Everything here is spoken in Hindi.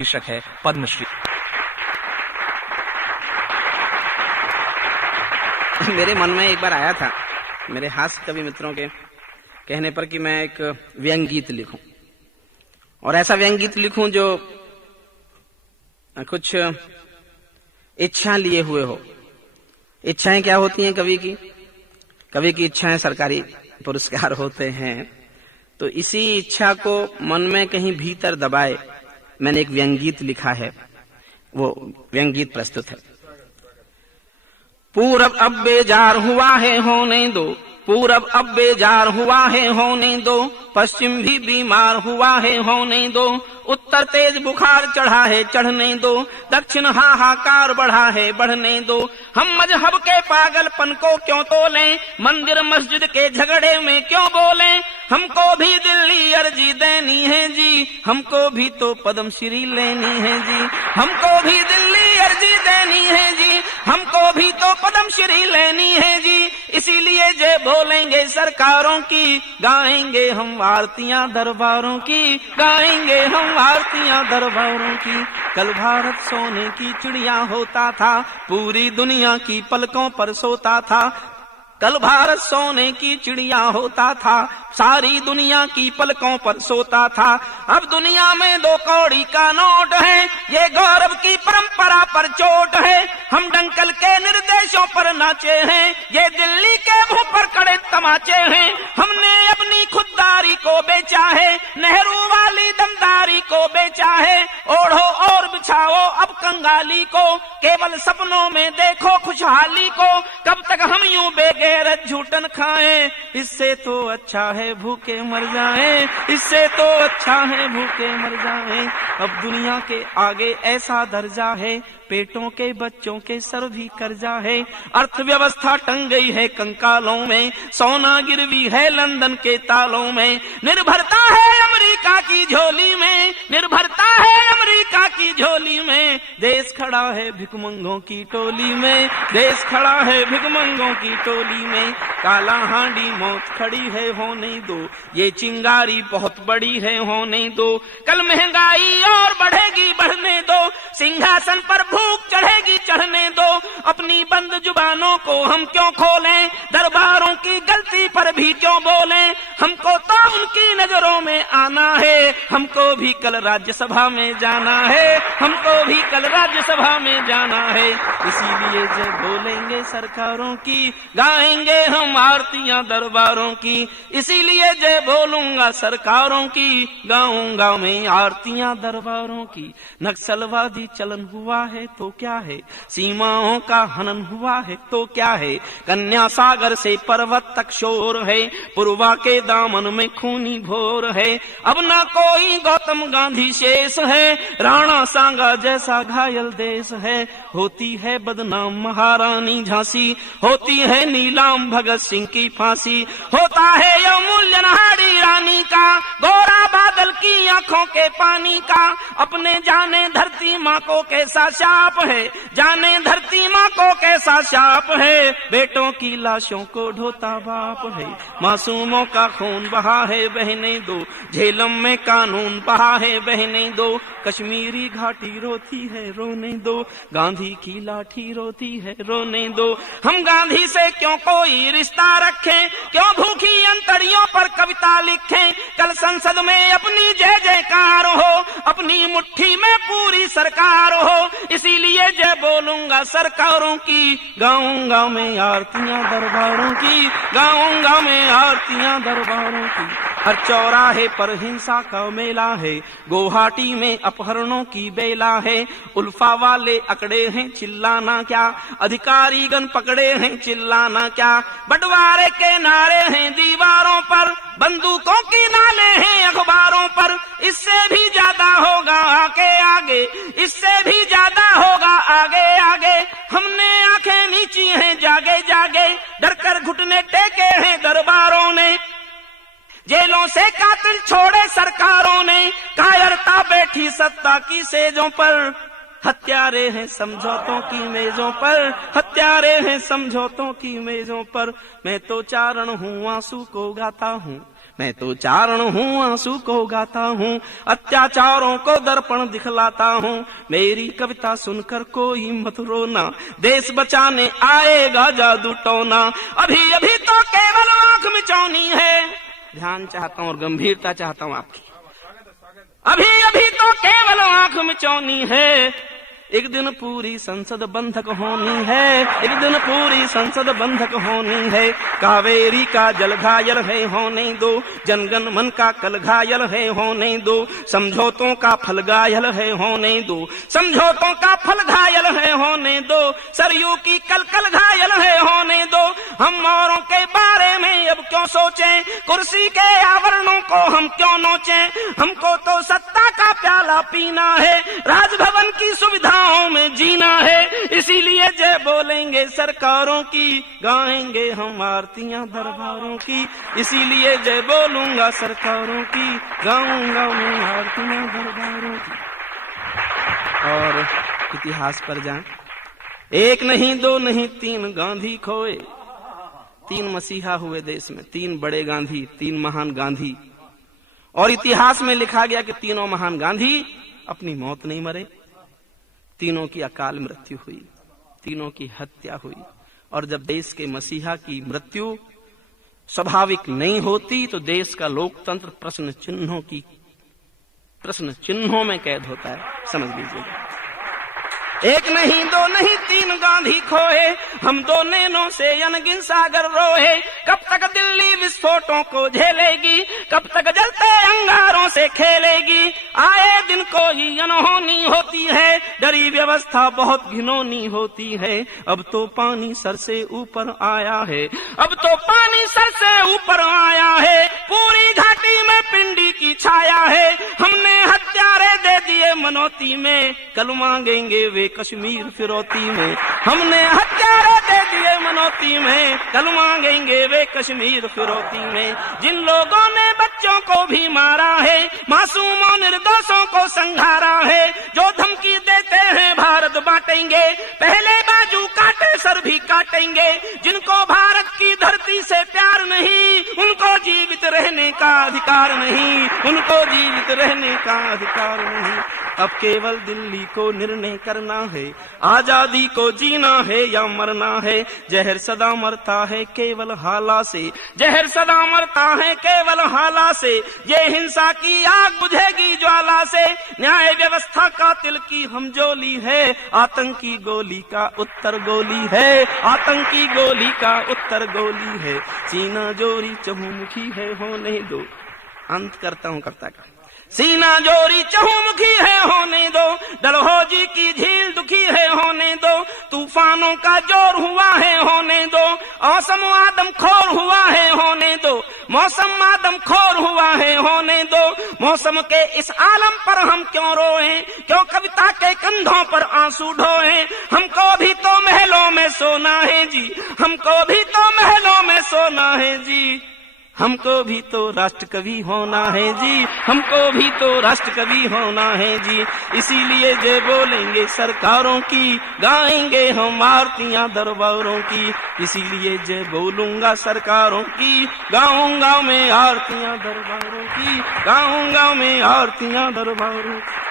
शीर्षक है पद्मश्री। मेरे मन में एक बार आया था मेरे हास्य कवि मित्रों के कहने पर कि मैं एक व्यंग गीत लिखूं, और ऐसा व्यंग गीत लिखूं जो कुछ इच्छा लिए हुए हो। इच्छाएं क्या होती हैं कवि की? कवि की इच्छाएं सरकारी पुरस्कार होते हैं। तो इसी इच्छा को मन में कहीं भीतर दबाए मैंने एक व्यंग गीत लिखा है। वो व्यंग गीत प्रस्तुत है। पूरब अब बेजार हुआ है होने दो, पूरब अब बेजार हुआ है होने दो, पश्चिम भी बीमार हुआ है होने दो, उत्तर तेज बुखार चढ़ा है चढ़ने दो, दक्षिण हाहाकार बढ़ा है बढ़ने दो। हम मजहब के पागलपन को क्यों तोलें, मंदिर मस्जिद के झगड़े में क्यों बोलें। हमको भी दिल्ली अर्जी देनी है जी, हमको भी तो पद्मश्री लेनी है जी, हमको भी दिल्ली अर्जी देनी है जी, हमको भी तो पद्मश्री लेनी है जी। इसीलिए जे बोलेंगे सरकारों की, गाएंगे हम आरतियां दरबारों की, गाएंगे हम आरतियां दरबारों की। कल भारत सोने की चिड़िया होता था, पूरी दुनिया की पलकों पर सोता था। कल भारत सोने की चिड़िया होता था, सारी दुनिया की पलकों पर सोता था। अब दुनिया में 2 कौड़ी का नोट है, ये गौरव की परंपरा पर चोट है। हम डंकल के निर्देशों पर नाचे हैं, ये दिल्ली के मुंह पर कड़े तमाचे हैं। हमने अपनी खुददारी को बेचा है, नेहरू वाली दमदारी को बेचा है। ओढ़ो और बिछाओ अब कंगाली को, केवल सपनों में देखो खुशहाली को। कब तक हम यूं बेगैरत झूठन खाएं, इससे तो अच्छा है भूखे मर जाएं, इससे तो अच्छा है भूखे मर जाएं। अब दुनिया के आगे ऐसा दर्जा है, पेटों के बच्चों के सर भी कर्जा है। अर्थव्यवस्था टंग गई है कंकालों में, सोना गिरवी है लंदन के तालों में। निर्भरता है अमेरिका की झोली में, निर्भरता है अमेरिका की झोली में। देश खड़ा है भिखमंगों की टोली में, देश खड़ा है भिखमंगों की टोली में। काला हांडी मौत खड़ी है होने दो, ये चिंगारी बहुत बड़ी है होने दो। कल महंगाई और बढ़ेगी बढ़ने दो, सिंहासन पर भूख चढ़ेगी चढ़ने दो। अपनी बंद जुबानों को हम क्यों खोलें, दरबारों की गलती पर भी क्यों बोलें। हमको तो उनकी नजरों में आना है, हमको भी कल राज्यसभा में जाना है, हमको भी कल राज्यसभा में जाना है। इसीलिए जब बोलेंगे सरकारों की, गाएंगे हम आरतियां दरबारों की। इसीलिए जय बोलूंगा सरकारों की, गाऊंगा मैं आरतियां दरबारों की। नक्सलवादी चलन हुआ है तो क्या है, सीमाओं का हनन हुआ है तो क्या है। कन्या सागर से पर्वत तक शोर है, पूर्वा के दामन में खूनी भोर है। अब ना कोई गौतम गांधी शेष है, राणा सांगा जैसा घायल देश है। होती है बदनाम महारानी झांसी, होती है नीलाम भगत सिंह की फांसी। होता है अमूल्य नाड़ी रानी का, गोरा बादल की आंखों के पानी का। अपने जाने धरती माँ को कैसा शाप है, जाने धरती माँ को कैसा शाप है। बेटों की लाशों को ढोता बाप है, मासूमों का खून बहा है बहने दो। झेलम में कानून बहा है बहने दो, कश्मीरी घाटी रोती है रोने दो। गांधी की लाठी रोती है रोने दो। हम गांधी से क्यों कोई रिश्ता रखें, क्यों भूखी अंतड़ियों पर कविता लिखें। कल संसद में अपनी जय जयकार हो, अपनी मुट्ठी में पूरी सरकार हो। इसीलिए जय बोलूंगा सरकारों की, गाऊंगा मैं आरतियां दरबारों की, गाऊंगा मैं आरतियां दरबारों की। हर चौराहे पर हिंसा का मेला है, गुवाहाटी में अपहरणों की बेला है। उल्फा वाले अकड़े हैं चिल्लाना क्या, अधिकारीगण पकड़े हैं चिल्लाना क्या। बंटवारे के नारे हैं दीवारों पर, बंदूकों की नाले हैं अखबारों पर। इससे भी ज्यादा होगा आगे आगे, इससे भी ज्यादा होगा आगे आगे। हमने आंखें नीची हैं जागे जागे, डर कर घुटने टेके हैं दरबारों ने। जेलों से कातिल छोड़े सरकारों ने, कायरता बैठी सत्ता की सेजों पर। हत्यारे हैं समझौतों की मेजों पर, हत्यारे हैं समझौतों की मेजों पर। मैं तो चारण हूँ आंसू को गाता हूँ, मैं तो चारण हूँ, आंसू को गाता हूँ, अत्याचारों को दर्पण दिखलाता हूँ। मेरी कविता सुनकर कोई मत रोना, देश बचाने आएगा जादू टोना। अभी अभी तो केवल आंख मिचौनी है, ध्यान चाहता हूँ और गंभीरता चाहता हूँ आपकी। अभी अभी तो केवल आंख मिचौनी है, एक दिन पूरी संसद बंधक होनी है, एक दिन पूरी संसद बंधक होनी है। कावेरी का जल घायल है, होने दो, जनगण मन का कल घायल है, होने दो, समझौतों का फल घायल है, होने दो, समझौतों का फल घायल है, होने दो, सरयू की कल कल घायल है, होने दो। हम औरों के बारे में अब क्यों सोचें, कुर्सी के आवरणों को हम क्यों नोचें। हमको तो सत्ता का प्याला पीना है, राजभवन की सुविधा में जीना है। इसीलिए जय बोलेंगे सरकारों की, गाएंगे हम आरतियां दरबारों की। इसीलिए जय बोलूंगा सरकारों की, गाऊंगा मैं आरतियां दरबारों की। और इतिहास पर जाएं, एक नहीं दो नहीं तीन गांधी खोए, तीन मसीहा हुए देश में, तीन बड़े गांधी, तीन महान गांधी। और इतिहास में लिखा गया कि तीनों महान गांधी अपनी मौत नहीं मरे, तीनों की अकाल मृत्यु हुई, तीनों की हत्या हुई। और जब देश के मसीहा की मृत्यु स्वाभाविक नहीं होती तो देश का लोकतंत्र प्रश्न चिन्हों में कैद होता है, समझ लीजिएगा। एक नहीं दो नहीं तीन गांधी खोए, हम दो नैनों से अनगिन सागर रोए। कब तक दिल्ली विस्फोटों को झेलेगी, कब तक जलते अंगारों से खेलेगी। आए दिन कोई अनहोनी होती है, डरी व्यवस्था बहुत घिनौनी होती है। अब तो पानी सर से ऊपर आया है, अब तो पानी सर से ऊपर आया है। पूरी घाटी में पिंडी की छाया है, हमने हत्यारे दे दिए मनोती में, कल मांगेंगे वे कश्मीर फिरौती में। हमने हत्यारे दे दिए मनोती में, कल मांगेंगे वे कश्मीर फिरौती में। जिन लोगों ने बच्चों को भी मारा है, मासूमों निर्दोषों को संघारा है, जो धमकी देते हैं भारत बांटेंगे, पहले बाजू काटे सर भी काटेंगे। जिनको भारत की धरती से प्यार नहीं, उनको जीवित रहने का अधिकार नहीं, उनको जीवित रहने का अधिकार नहीं। अब केवल दिल्ली को निर्णय करना है, आजादी को जीना है या मरना है। जहर सदा मरता है केवल हाला से, जहर सदा मरता है केवल हाला से। ये हिंसा की आग बुझेगी ज्वाला से, न्याय व्यवस्था कातिल की हमजोली है। आतंकी गोली का उत्तर गोली है, आतंकी गोली का उत्तर गोली है। सीना जोरी चहुमुखी है, होने दो। अंत करता हूँ कविता का। सीना जोरी चहुमुखी है, होने दो। डलहौजी की झील दुखी है, होने दो। तूफानों का जोर हुआ है, होने दो। मौसम आदम खोर हुआ है, होने दो। मौसम आदम खोर हुआ है, होने दो। मौसम के इस आलम पर हम क्यों रोएं, क्यों कविता के कंधों पर आंसू ढोएं। हमको भी तो महलों में सोना है जी, हमको भी तो महलों में सोना है जी। हमको भी तो राष्ट्र कवि होना है जी, हमको भी तो राष्ट्र कवि होना है जी। इसीलिए जय बोलेंगे सरकारों की, गाएंगे हम आरतियां दरबारों की। इसीलिए जय बोलूंगा सरकारों की, गाऊंगा मैं आरतियां दरबारों की, गाऊंगा मैं आरतियां दरबारों की।